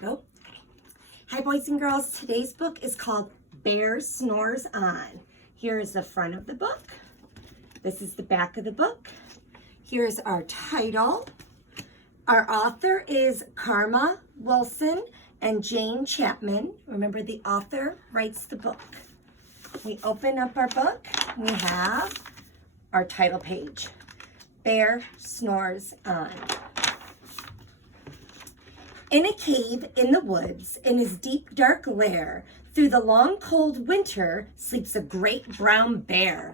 Go. Hi, boys and girls. Today's book is called Bear Snores On. Here is the front of the book. This is the back of the book. Here's our title. Our author is Karma Wilson and Jane Chapman. Remember, the author writes the book. We open up our book. We have our title page. Bear Snores On. In a cave in the woods, in his deep dark lair, through the long cold winter, sleeps a great brown bear.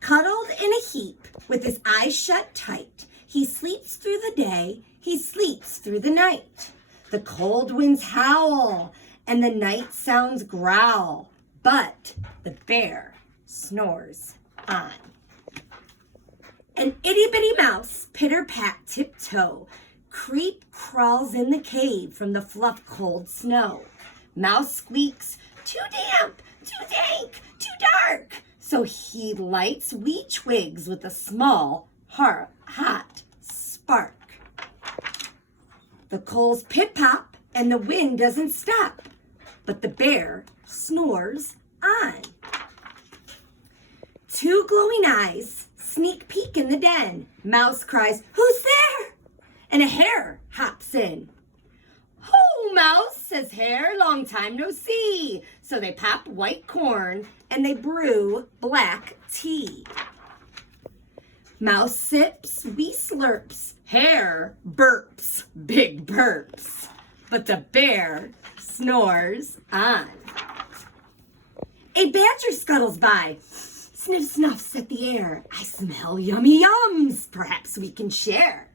Cuddled in a heap, with his eyes shut tight, he sleeps through the day, he sleeps through the night. The cold winds howl, and the night sounds growl, but the bear snores on. An itty-bitty mouse, pitter-pat, tiptoe, crawls in the cave from the fluff cold snow. Mouse squeaks, too damp, too dank, too dark. So he lights wee twigs with a small, hot spark. The coals pit-pop and the wind doesn't stop, but the bear snores on. Two glowing eyes sneak peek in the den. Mouse cries, "Who's there?" And a hare hops in. "Ho, Mouse," says Hare, "long time no see." So they pop white corn and they brew black tea. Mouse sips, wee slurps. Hare burps, big burps. But the bear snores on. A badger scuttles by. Sniff snuffs at the air. "I smell yummy yums. Perhaps we can share."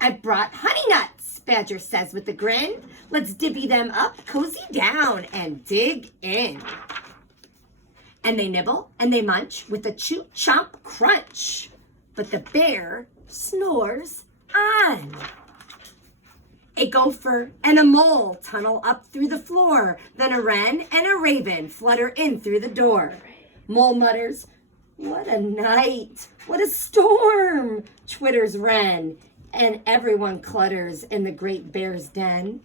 "I've brought honey nuts," Badger says with a grin. "Let's divvy them up, cozy down, and dig in." And they nibble and they munch with a chew chomp crunch. But the bear snores on. A gopher and a mole tunnel up through the floor. Then a wren and a raven flutter in through the door. Mole mutters, "What a night! What a storm!" Twitters wren. And everyone clutters in the great bear's den.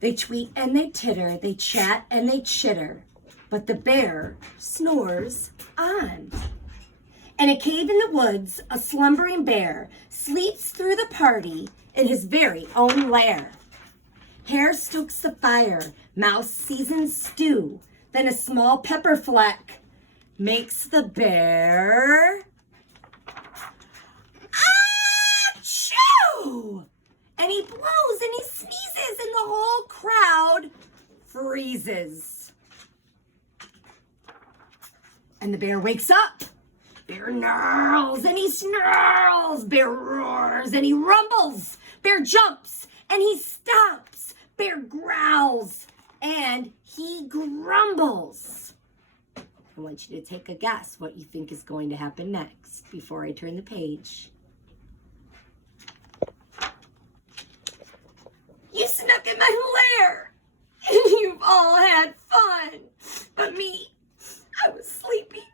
They tweet and they titter, they chat and they chitter, but the bear snores on. In a cave in the woods, a slumbering bear sleeps through the party in his very own lair. Hare stokes the fire, Mouse seasons stew, then a small pepper fleck makes the bear and he blows and he sneezes and the whole crowd freezes. And the bear wakes up. Bear gnarls and he snarls. Bear roars and he rumbles. Bear jumps and he stomps. Bear growls and he grumbles. I want you to take a guess what you think is going to happen next before I turn the page. You snuck in my lair, and you've all had fun. But me, I was sleepy,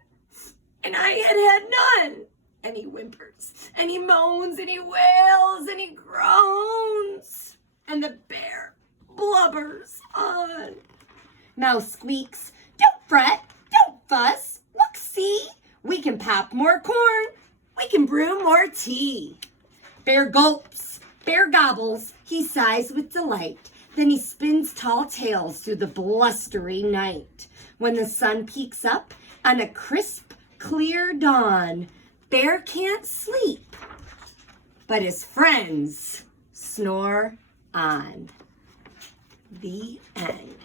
and I had none. And he whimpers, and he moans, and he wails, and he groans. And the bear blubbers on. Mouse squeaks, "Don't fret, don't fuss. Look, see, we can pop more corn. We can brew more tea." Bear gulps. Bear gobbles, he sighs with delight. Then he spins tall tales through the blustery night. When the sun peeks up on a crisp, clear dawn, Bear can't sleep, but his friends snore on. The end.